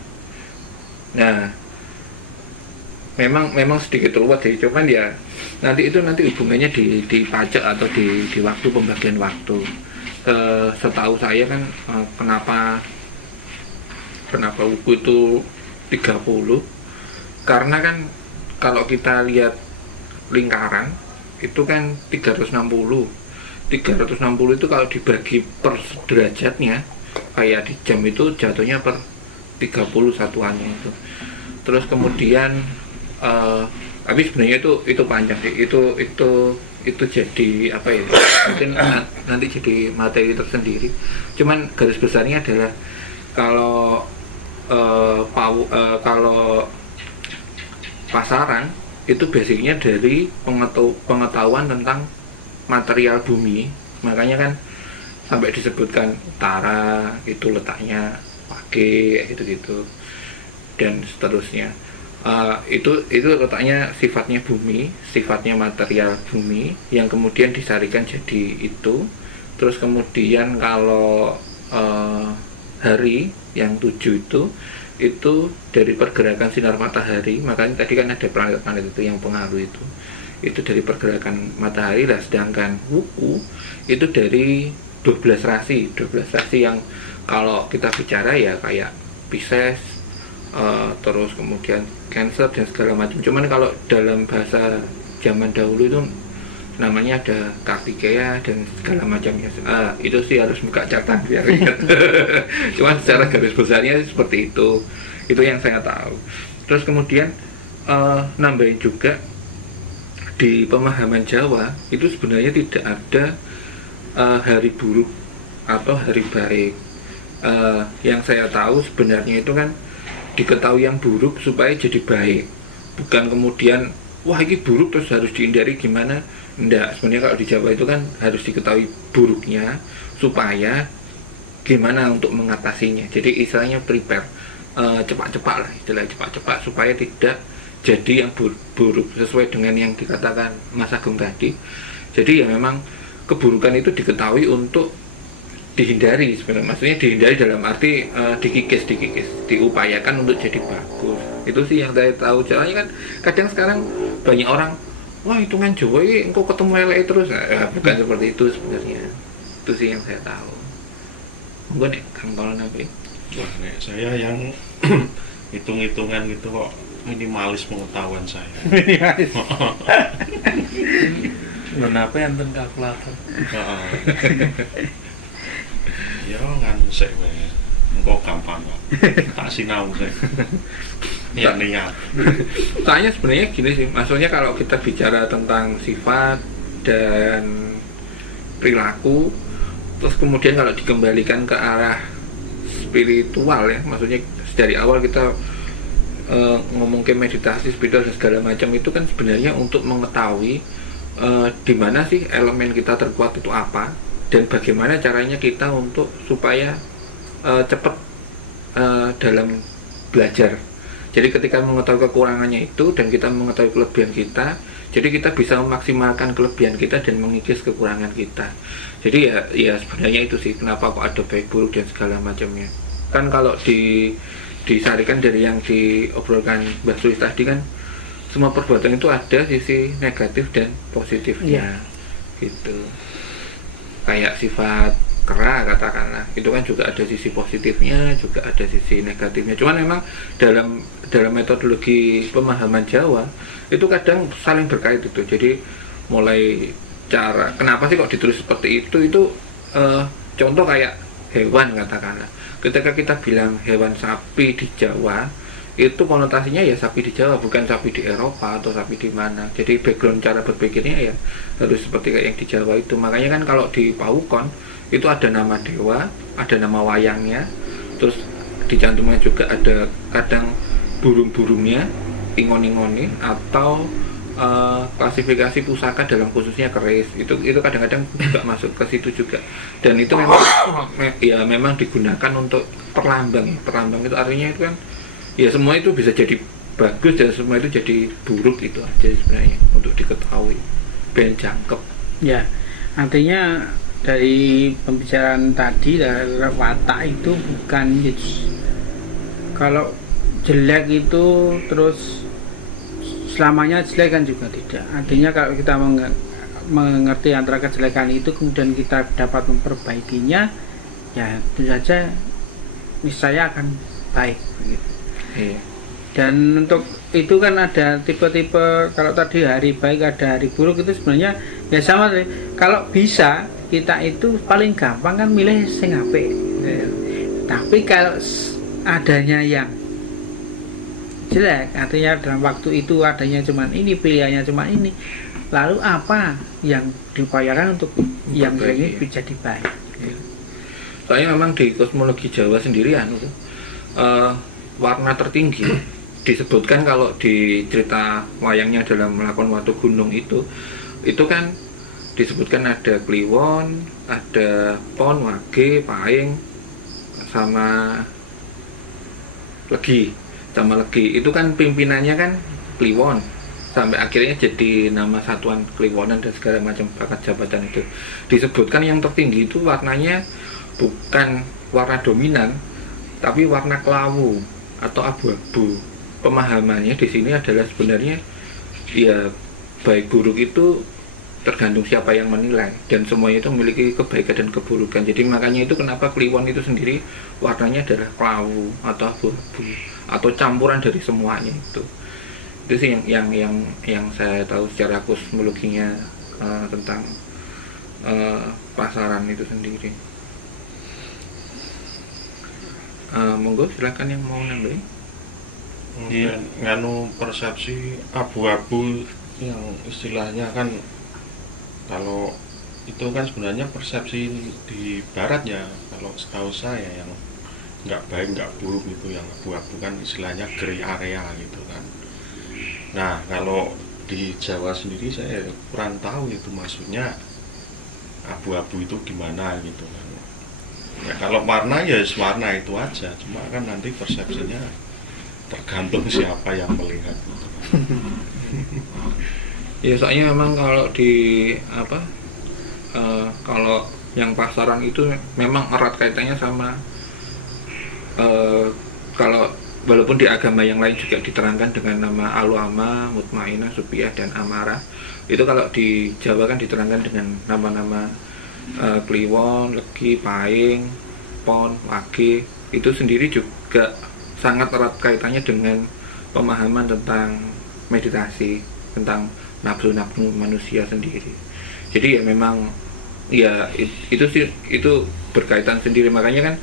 Nah, memang sedikit ruwet sih, cuman ya nanti hubungannya di pajak atau di waktu pembagian waktu. Setahu saya kan kenapa wuku itu 30, karena kan kalau kita lihat lingkaran itu kan 360 itu kalau dibagi per derajatnya kayak di jam itu jatuhnya per 30 satuannya itu. Terus kemudian tapi sebenarnya itu panjang sih, itu jadi apa ya, mungkin nanti jadi materi tersendiri. Cuman garis besarnya adalah kalau pasaran itu basicnya dari pengetahuan tentang material bumi, makanya kan sampai disebutkan utara itu letaknya pagi gitu dan seterusnya. Itu letaknya sifatnya bumi, sifatnya material bumi yang kemudian disarikan jadi itu. Terus kemudian kalau hari yang 7 itu dari pergerakan sinar matahari, makanya tadi kan ada planet-planet itu yang pengaruh itu dari pergerakan matahari lah. Sedangkan wuku itu dari 12 rasi yang kalau kita bicara ya kayak Pisces, terus kemudian Cancer dan segala macam. Cuman kalau dalam bahasa zaman dahulu itu namanya ada Kartikeya dan segala macamnya. Itu sih harus buka catatan biar ingat. Cuman secara garis besarnya seperti itu yang saya tahu. Terus kemudian nambahin juga di pemahaman Jawa itu sebenarnya tidak ada hari buruk atau hari baik. Yang saya tahu sebenarnya itu kan diketahui yang buruk supaya jadi baik, bukan kemudian wah ini buruk terus harus dihindari gimana. Enggak, sebenarnya kalau di Jawa itu kan harus diketahui buruknya supaya gimana untuk mengatasinya. Jadi istilahnya prepare, cepat-cepat lah, istilahnya cepat-cepat supaya tidak jadi yang buruk sesuai dengan yang dikatakan Mas Agung tadi. Jadi ya memang keburukan itu diketahui untuk dihindari sebenarnya, maksudnya dihindari dalam arti dikikis, diupayakan untuk jadi bagus. Itu sih yang saya tahu. Soalnya kan kadang sekarang banyak orang, wah hitungan Jawa ini engkau ketemu lele terus. Bukan seperti itu sebenarnya. Itu sih yang saya tahu. Monggo nih Kang Paulon apa? Wah, nek saya yang hitung-hitungan gitu kok minimalis pengetahuan saya. Minimalis. Kenapa yang tentang kalkulator? Ya nganu sik wae. Engko gampang kok. Tak sinau sik. Ya niat. Tanya sebenarnya gini sih, maksudnya kalau kita bicara tentang sifat dan perilaku, terus kemudian kalau dikembalikan ke arah spiritual ya, maksudnya dari awal kita ngomong ke meditasi, spiritual dan segala macam itu kan sebenarnya untuk mengetahui di mana sih elemen kita terkuat itu apa, dan bagaimana caranya kita untuk supaya cepat dalam belajar. Jadi ketika mengetahui kekurangannya itu dan kita mengetahui kelebihan kita, jadi kita bisa memaksimalkan kelebihan kita dan mengikis kekurangan kita. Jadi ya sebenarnya itu sih kenapa kok ada baik buruk dan segala macamnya. Kan kalau disarikan dari yang diobrolkan Mbak Sulis tadi kan, semua perbuatan itu ada sisi negatif dan positifnya. gitu. Kayak sifat kera katakanlah, itu kan juga ada sisi positifnya, juga ada sisi negatifnya. Cuman memang dalam metodologi pemahaman Jawa itu kadang saling berkait itu. Jadi mulai cara kenapa sih kok ditulis seperti itu contoh kayak hewan katakanlah. Ketika kita bilang hewan sapi di Jawa, itu konotasinya ya sapi di Jawa, bukan sapi di Eropa atau sapi di mana. Jadi background cara berpikirnya ya harus seperti kayak yang di Jawa itu. Makanya kan kalau di Pawukon itu ada nama dewa, ada nama wayangnya, terus dicantumnya juga ada kadang burung-burungnya, ingon-ingoni, atau klasifikasi pusaka dalam khususnya keris. Itu kadang-kadang juga masuk ke situ juga. Dan itu memang ya memang digunakan untuk perlambang. Perlambang itu artinya itu kan ya semua itu bisa jadi bagus dan semua itu jadi buruk, itu aja sebenarnya untuk diketahui ben jangkep. Ya, artinya dari pembicaraan tadi dari watak itu bukan kalau jelek itu terus selamanya jelek kan juga tidak. Artinya kalau kita mengerti antara kejelekan itu kemudian kita dapat memperbaikinya, ya tentu saja niscaya akan baik gitu. Iya. Dan untuk itu kan ada tipe-tipe, kalau tadi hari baik ada hari buruk, itu sebenarnya ya sama. Kalau bisa kita itu paling gampang kan milih sing apik. Tapi kalau adanya yang jelek, artinya dalam waktu itu adanya cuman ini, pilihannya cuman ini, lalu apa yang diupayakan untuk yang ini bisa baik? Soalnya memang di kosmologi Jawa sendiri warna tertinggi disebutkan kalau di cerita wayangnya dalam Lakon Watu Gunung itu kan disebutkan ada Kliwon, ada Pon, Wage, Paing, sama Legi. Itu kan pimpinannya kan Kliwon, sampai akhirnya jadi nama satuan Kliwonan dan segala macam pangkat jabatan itu. Disebutkan yang tertinggi itu warnanya bukan warna dominan, tapi warna kelawu atau abu-abu. Pemahamannya di sini adalah sebenarnya ya baik buruk itu tergantung siapa yang menilai, dan semuanya itu memiliki kebaikan dan keburukan. Jadi makanya itu kenapa Kliwon itu sendiri warnanya adalah kelawu atau abu-abu atau campuran dari semuanya itu. Itu sih yang saya tahu secara kosmologinya tentang pasaran itu sendiri. Monggo silakan yang mau nambahin. Nganu persepsi abu-abu yang istilahnya kan, kalau itu kan sebenarnya persepsi di barat ya, kalau setahu saya yang nggak baik nggak buruk itu yang abu-abu kan istilahnya gray area gitu kan. Nah kalau di Jawa sendiri saya kurang tahu itu maksudnya abu-abu itu gimana gitu kan. Ya kalau warna ya warna itu aja, cuma kan nanti persepsinya tergantung siapa yang melihat. Ya soalnya memang kalau di kalau yang pasaran itu memang erat kaitannya sama kalau walaupun di agama yang lain juga diterangkan dengan nama Al-Wama, Mutmainah, Supiah, dan Amarah. Itu kalau di Jawa kan diterangkan dengan nama-nama Kliwon, Legi, Paing, Pon, Wage. Itu sendiri juga sangat erat kaitannya dengan pemahaman tentang meditasi, tentang nafsu-nafsu manusia sendiri. Jadi ya memang ya itu berkaitan sendiri. Makanya kan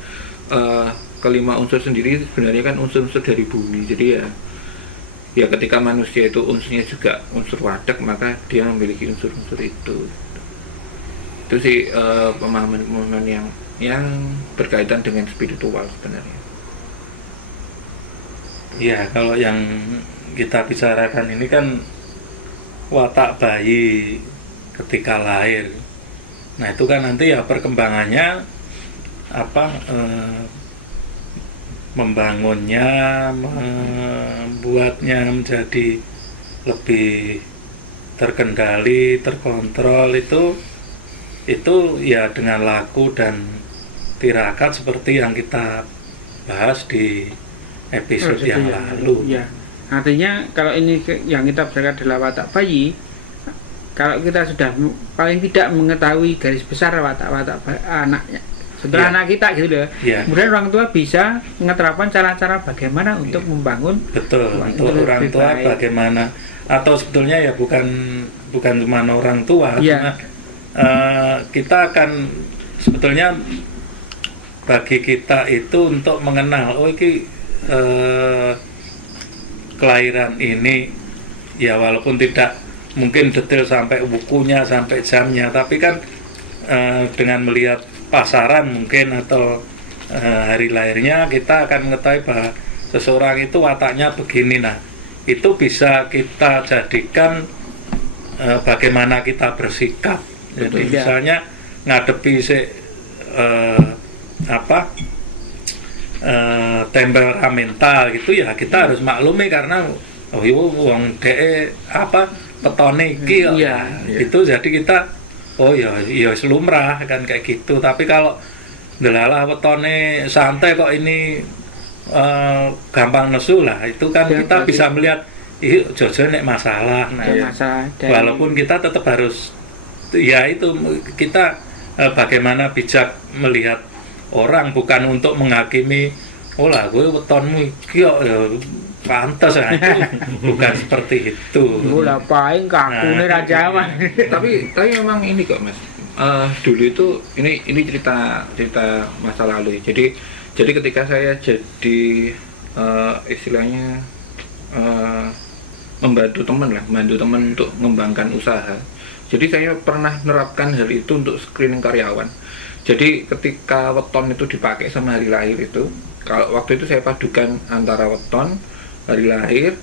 kelima unsur sendiri sebenarnya kan unsur-unsur dari bumi. Jadi ya ketika manusia itu unsurnya juga unsur wadak, maka dia memiliki unsur-unsur itu. Itu sih pemahaman yang berkaitan dengan spiritual sebenarnya. Ya, kalau yang kita bicarakan ini kan watak bayi ketika lahir. Nah, itu kan nanti ya perkembangannya membangunnya, membuatnya menjadi lebih terkendali, terkontrol, itu ya dengan laku dan tirakat seperti yang kita bahas di episode yang lalu. Ya, artinya kalau ini yang kita bicarakan adalah watak bayi, kalau kita sudah paling tidak mengetahui garis besar watak-watak anaknya setelah anak kita gitu loh. Kemudian orang tua bisa menerapkan cara-cara bagaimana untuk membangun betul untuk orang tua baik. Bagaimana atau sebetulnya ya bukan cuma orang tua cuma kita akan sebetulnya bagi kita itu untuk mengenal ini kelahiran ini ya walaupun tidak mungkin detail sampai bukunya sampai jamnya tapi kan dengan melihat pasaran mungkin atau hari lahirnya kita akan mengetahui bahwa seseorang itu wataknya begini. Nah itu bisa kita jadikan bagaimana kita bersikap. Jadi misalnya ngadepi temperamental gitu ya kita harus maklumi karena wong petone iki itu jadi kita lumrah kan kayak gitu. Tapi kalau delalah petone santai kok ini gampang nesu lah itu kan kita bisa melihat jojo nek masalah. Nah, walaupun kita tetap harus ya itu kita bagaimana bijak melihat orang bukan untuk menghakimi lah gue wetonmu iki ya pantas ya bukan seperti itu. Lah paling kakune ra jaman. Tapi memang ini kok Mas. Dulu itu ini cerita masa lalu. Jadi ketika saya jadi istilahnya membantu teman untuk mengembangkan usaha. Jadi saya pernah menerapkan hal itu untuk screening karyawan. Jadi ketika weton itu dipakai sama hari lahir itu, kalau waktu itu saya padukan antara weton, hari lahir,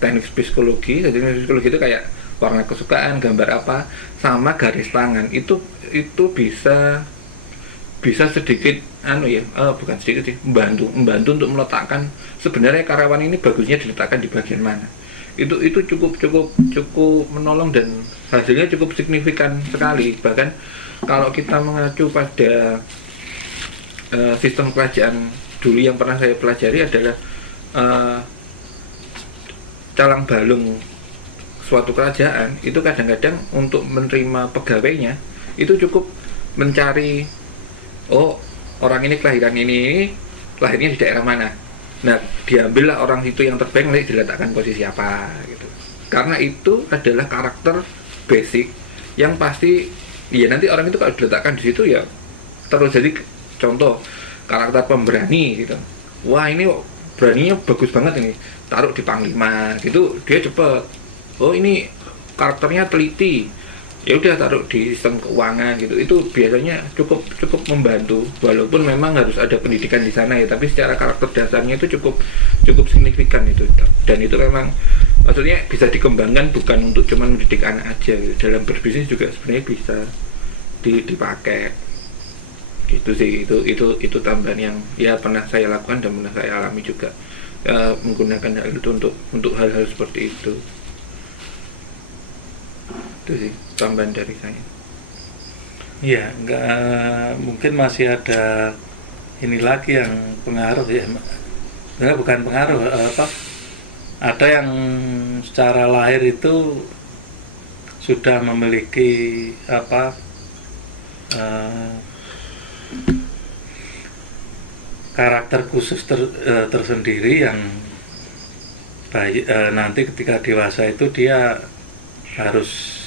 teknik psikologi. Jadi teknik psikologi itu kayak warna kesukaan, gambar apa, sama garis tangan. Itu bisa sedikit bukan sedikit sih, membantu untuk meletakkan sebenarnya karyawan ini bagusnya diletakkan di bagian mana. Itu cukup menolong dan hasilnya cukup signifikan sekali. Bahkan kalau kita mengacu pada sistem kerajaan dulu yang pernah saya pelajari adalah calang balung suatu kerajaan itu kadang-kadang untuk menerima pegawainya itu cukup mencari orang ini kelahiran ini lahirnya di daerah mana. Nah, diambillah orang itu yang terbaik nanti diletakkan posisi apa gitu. Karena itu adalah karakter basic yang pasti ya nanti orang itu kalau diletakkan di situ ya terus jadi contoh karakter pemberani gitu. Wah, ini beraninya bagus banget ini. Taruh di panglima gitu dia cepet. Oh, ini karakternya teliti. Ya udah taruh di sistem keuangan gitu. Itu biasanya cukup membantu walaupun memang harus ada pendidikan di sana ya, tapi secara karakter dasarnya itu cukup signifikan itu. Dan itu memang maksudnya bisa dikembangkan bukan untuk cuma mendidik anak aja gitu. Dalam berbisnis juga sebenarnya bisa dipakai. Gitu sih, itu tambahan yang ya pernah saya lakukan dan pernah saya alami juga, menggunakan hal itu untuk hal-hal seperti itu. Itu sih tambahan dari saya. Iya, mungkin masih ada ini lagi yang pengaruh ya. Sebenarnya bukan pengaruh ada yang secara lahir itu sudah memiliki karakter khusus tersendiri yang nanti ketika dewasa itu dia harus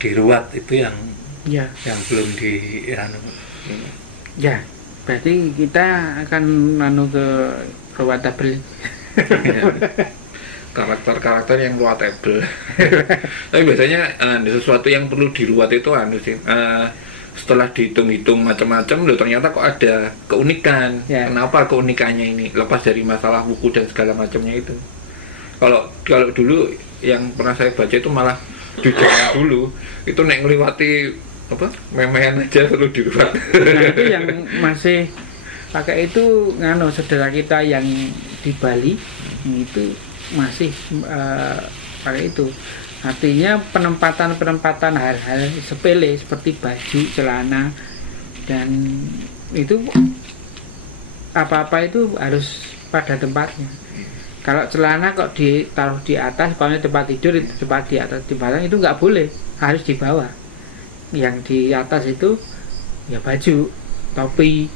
diruat itu yang belum ya berarti kita akan ke ruwatable. Karakter yang ruwatable. Tapi biasanya sesuatu yang perlu diruat itu setelah dihitung-hitung macam-macam ternyata kok ada keunikan. Kenapa keunikannya ini lepas dari masalah buku dan segala macamnya itu. Kalau dulu yang pernah saya baca itu malah jujur dulu itu nek ngliwati memean aja perlu diruat. Nah, itu yang masih pakai itu saudara kita yang di Bali itu masih pakai itu. Artinya penempatan hal-hal sepele seperti baju, celana dan itu apa-apa itu harus pada tempatnya. Kalau celana kok ditaruh di atas, pokoknya tempat tidur itu tempat di atas jembatan itu nggak boleh, harus di bawah. Yang di atas itu ya baju, topi,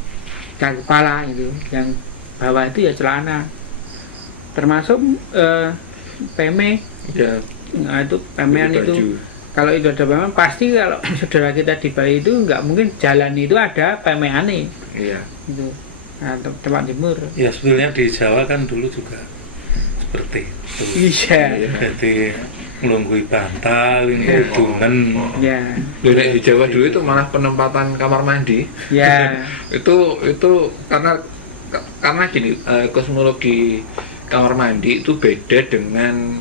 kepala itu. Yang bawah itu ya celana. Termasuk peme. Ya, Nah itu pemean baju. itu. Kalau itu ada pemean pasti kalau saudara kita di Bali itu nggak mungkin jalan itu ada pemeane Iya. itu. Nah, tempat jemur. Ya sebetulnya di Jawa kan dulu juga seperti itu. Iya. Jadi ngelunggui bantal, ini dungen. Ya. Loh, nek di Jawa dulu itu malah penempatan kamar mandi. Ya. itu karena gini, kosmologi kamar mandi itu beda dengan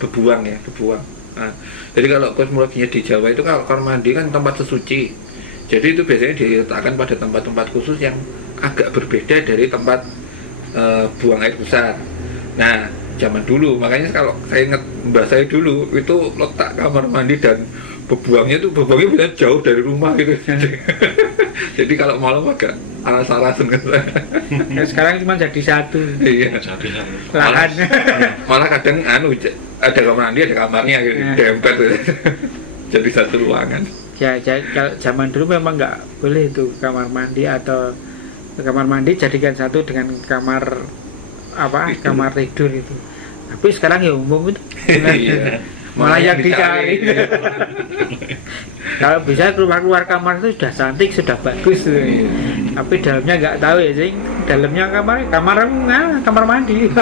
bebuang ya, bebuang. Nah, jadi kalau kosmologinya di Jawa itu kalau kamar mandi kan tempat sesuci. Jadi itu biasanya diletakkan pada tempat-tempat khusus yang agak berbeda dari tempat buang air besar. Nah, zaman dulu, makanya kalau saya ingat mbak saya dulu itu letak kamar mandi dan bebuangnya bisa jauh dari rumah gitu. Jadi kalau malam agak alas-alasan kan. Nah, sekarang cuma jadi satu Iya. Jadinya lahan. Malah kadang ada kamar mandi, ada kamarnya gitu, Nah. dempet gitu. Jadi satu ruangan. Ya, kalau zaman dulu memang nggak boleh itu kamar mandi atau kamar mandi jadikan satu dengan kamar Tidur. kamar tidur itu. Tapi sekarang ya umum itu. Iya. Malah yang dicari. Kalau bisa keluar kamar itu sudah cantik, sudah bagus. Tapi dalamnya nggak tahu ya, sih. Dalamnya kamar mandi.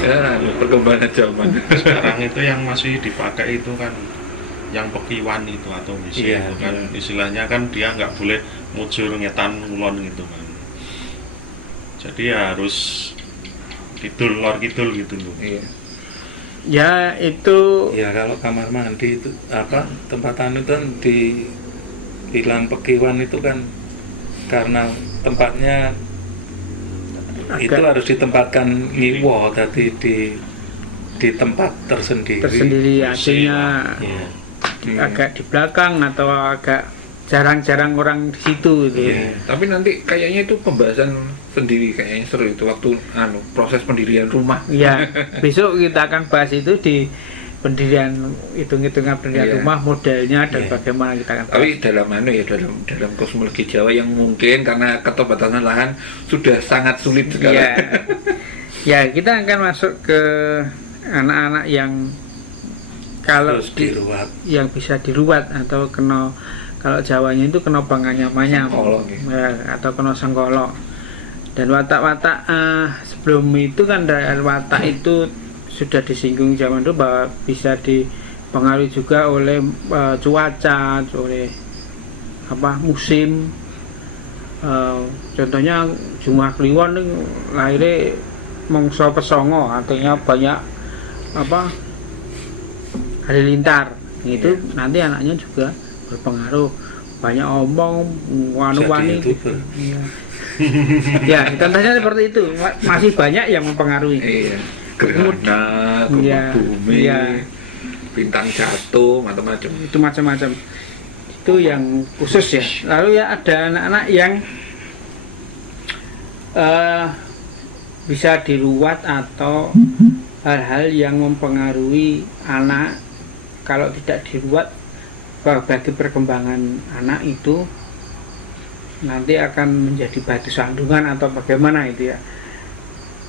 Ya, perkembangan zaman. sekarang itu yang masih dipakai itu kan yang pekiwan itu atau misi Iya, itu kan iya. istilahnya kan dia nggak boleh mujur ngetan ngulon gitu kan, jadi ya harus kidul lor kidul gitu loh. Iya. Ya itu Ya kalau kamar mandi itu tempat anu kan di bilang pekiwan itu kan karena tempatnya itu harus ditempatkan ngiwo tadi di tempat tersendiri. artinya Iya. agak di belakang atau agak jarang-jarang orang di situ gitu. Iya. Tapi nanti kayaknya itu pembahasan sendiri, kayaknya seru itu waktu proses pendirian rumah. Ya, besok kita akan bahas itu di pendirian hitung-hitungan pendirian Iya. rumah modelnya dan Iya. bagaimana kita akan bahas. Tapi dalam kosmologi Jawa yang mungkin karena keterbatasan lahan sudah sangat sulit Ya, sekarang. ya kita akan masuk ke anak-anak yang kalau Terus diruat. yang bisa diruat atau kena, kalau Jawanya itu kena panganyam-manyam Sengkolok, ya, atau kena sengkolok. Dan watak-watak sebelum itu kan dari watak itu sudah disinggung zaman dulu bahwa bisa dipengaruhi juga oleh cuaca, oleh musim. Contohnya Jumah Kliwon lahirnya mangsa pesongo, artinya banyak halilintar itu nanti anaknya juga berpengaruh, banyak omong wani-wani Jadi gitu. Iya. Ya contohnya seperti itu, masih banyak yang mempengaruhi. Iya. Gerhana, Iya, bumi, iya. bintang jatuh, macam-macam. Itu macam-macam, itu yang khusus ya. Lalu ya ada anak-anak yang bisa diruat atau hal-hal yang mempengaruhi anak. Kalau tidak diruat bagi perkembangan anak itu nanti akan menjadi batu sandungan atau bagaimana itu ya.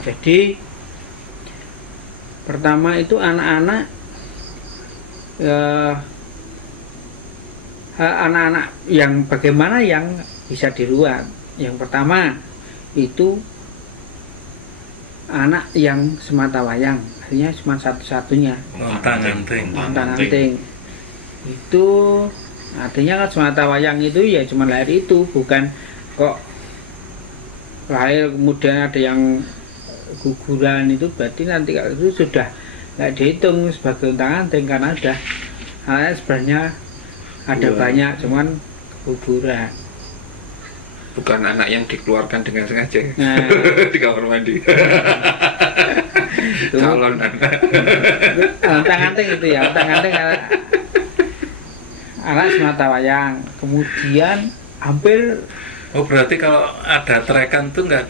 Jadi pertama itu anak-anak anak-anak yang bagaimana yang bisa diruat. Yang pertama itu anak yang semata wayang, artinya cuma satu-satunya, Lontang-anting. itu artinya kan semata wayang itu ya cuma lahir itu, bukan kok lahir kemudian ada yang guguran, itu berarti nanti kalau itu sudah nggak dihitung sebagai lontang-anting karena ada anaknya sebenarnya ada banyak, cuman guguran. Bukan anak yang dikeluarkan dengan sengaja. Nah, Di kamar mandi. itu Calon anak. lontang-anting itu ya, lontang-anting anak semata wayang. Kemudian hampir Oh berarti kalau ada trekan tuh nggak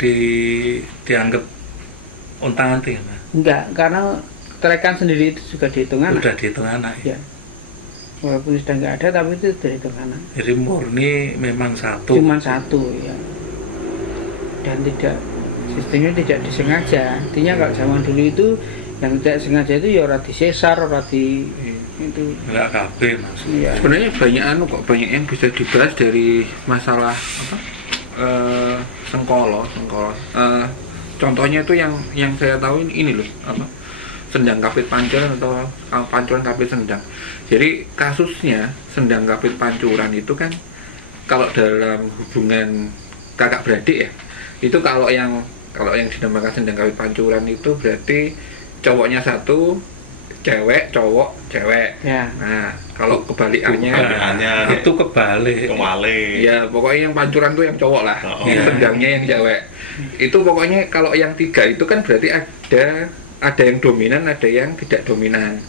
dianggap untang-anting ya? Enggak, karena trekan sendiri itu juga dihitung anak. Udah dihitung anak ya? Ya. Walaupun sudah nggak ada, tapi itu dihitung anak. Jadi murni memang satu. Cuman satu ya. Dan sistemnya tidak disengaja. Artinya kalau zaman dulu itu yang tidak sengaja itu ya ora disesar, ora di itu. Enggak kabeh maksudnya. Ya. Sebenarnya banyak yang bisa dibahas dari masalah apa? Sengkolo. Contohnya itu yang saya tahu ini loh, apa? Sendang kapit pancuran atau pancuran kapit sendang. Jadi kasusnya sendang kapit pancuran itu kan kalau dalam hubungan kakak beradik ya, itu kalau yang dinamakan sendang kapit pancuran itu berarti cowoknya satu, cewek, cowok, cewek. Ya. Nah, kalau kebalikannya Itu kebalik. ya pokoknya yang pancuran tuh yang cowok lah, Iya. sendangnya yang cewek. Itu pokoknya kalau yang tiga itu kan berarti ada yang dominan, ada yang tidak dominan.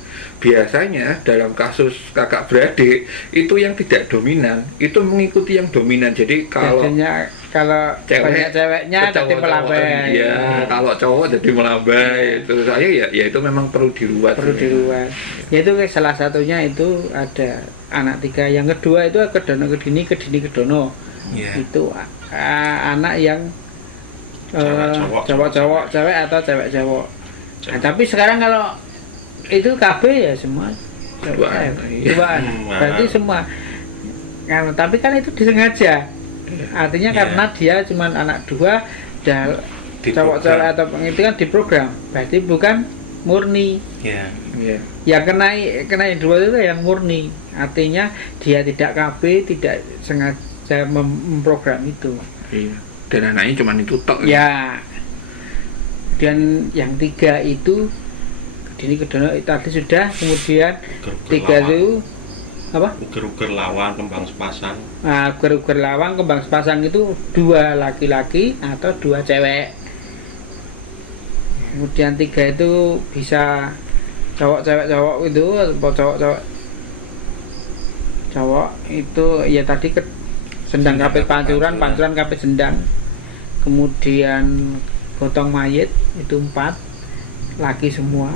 Biasanya dalam kasus kakak beradik itu yang tidak dominan itu mengikuti yang dominan. Jadi kalau banyak ceweknya jadi melambai. Iya, kalau cowok jadi melambai. Terus saya ya itu memang perlu diruat. Ya itu salah satunya itu ada anak tiga. Yang kedua itu kedono kedini kedono. Iya. Itu anak yang Cowok, cewek atau cewek cowok. Nah, tapi sekarang kalau itu KB ya semua Duaan. duaan. Berarti semua. Tapi kan itu disengaja. Artinya Iya. karena dia cuma anak dua dan cowok cewek atau itu kan diprogram. Berarti bukan murni. Iya. Iya. Ya kena yang dua itu yang murni. Artinya dia tidak KB, tidak sengaja memprogram itu. Iya. Dan anaknya cuma itu tok. Ya. Dan yang tiga itu ini kedono tadi sudah, kemudian tiga itu apa? Uger-uger lawang, kembang sepasang. Nah, uger-uger lawang, kembang sepasang itu dua laki-laki atau dua cewek. Kemudian tiga itu bisa cowok cewek cowok itu atau cowok itu ya tadi sendang kapit pancuran kapit sendang. Kemudian gotong mayit itu 4 laki semua.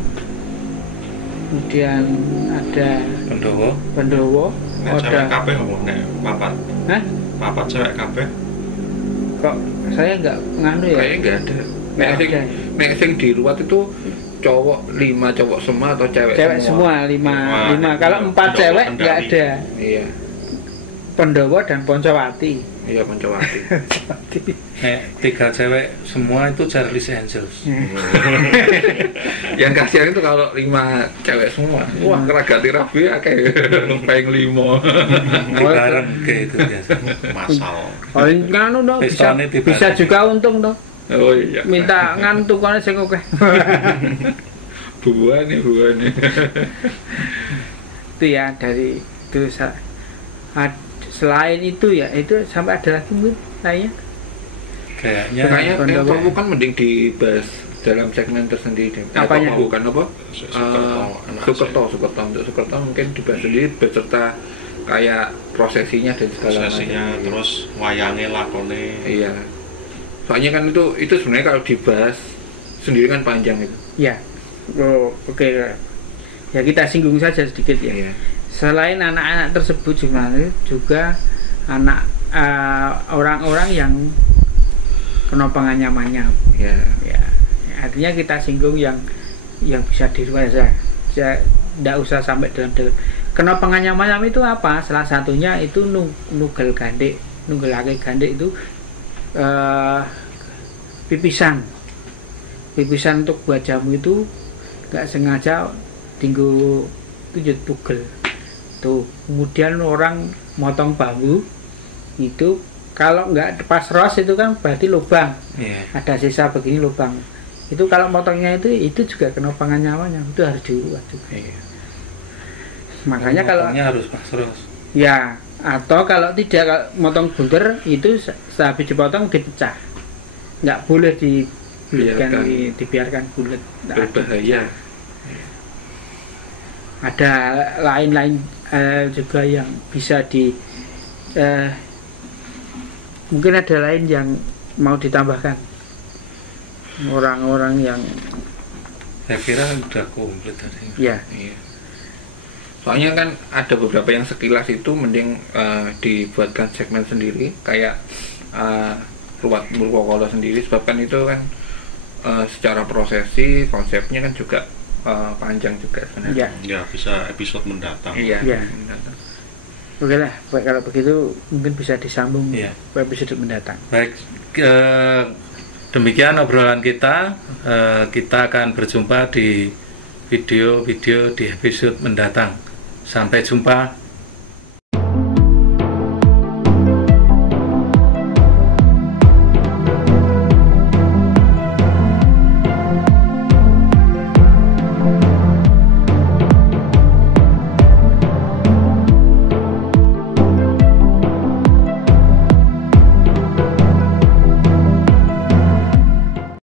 Kemudian ada Pendowo. Nek cewek kabeh ngomong nek papat. Hah? Papat cewek kabeh. Kok saya nggak nganu ya? Kayaknya nggak ada. Nggak ada. Nek sing diruat itu cowok 5 cowok semua atau cewek semua 5. Kalau 4 cewek nggak ada. Iya. Pendowo dan Poncowati. Iya, Poncowati. Tiga cewek semua itu Charlie's Angels. Yang kasihan itu kalau 5 cewek semua. Wah, keragati rabi kayak peng 5. Bareng kayak itu biasa. Masal. Oh, nganu dong bisa juga untung dong. Oh iya. Minta ngantukane sing akeh. buane. Itu ya dari itu selain itu ya itu sampai ada lagi mungkin lainnya. Kayaknya perlu kan mending dibahas dalam segmen tersendiri. Apanya? Bukan apa? Sukerto. Sukerto untuk Sukerto mungkin dibahas sendiri beserta kayak prosesinya dan segala macam. Terus wayange lakone. Iya. Soalnya kan itu sebenarnya kalau dibahas sendiri kan panjang itu. Ya. Oh, oke. Ya kita singgung saja sedikit ya. Iya. Selain anak-anak tersebut juga anak orang-orang yang kena penganyam-anyam. Ya. Artinya kita singgung yang bisa diruat saja. Tidak usah sampai dalam kena penganyam-anyam itu apa? Salah satunya itu nugel gandek. Nugelake gandek itu pipisan untuk buat jamu itu nggak sengaja tinggu itu tugel tuh. Kemudian orang motong bambu itu kalau nggak pas ros itu kan berarti lubang. Ada sisa begini lubang itu kalau motongnya itu juga kena penganyamanya, itu harus diurut juga. Makanya kalau harus pas ros ya, atau kalau tidak, kalau motong bunder itu sehabis dipotong dipecah, nggak boleh dibiarkan bulat, berbahaya. Ada lain-lain juga yang bisa Mungkin ada lain yang mau ditambahkan, orang-orang yang Saya kira udah komplit tadi. ya Iya. Soalnya kan ada beberapa yang sekilas itu mending dibuatkan segmen sendiri kayak Ruwat Purwokala sendiri, sebab kan itu kan secara prosesi konsepnya kan juga panjang juga ya. sebenarnya. Ya bisa episode mendatang. Iya. Ya. Oke lah, kalau begitu mungkin bisa disambung Iya. ke episode mendatang. Baik, demikian obrolan kita. Kita akan berjumpa di video-video di episode mendatang. Sampai jumpa.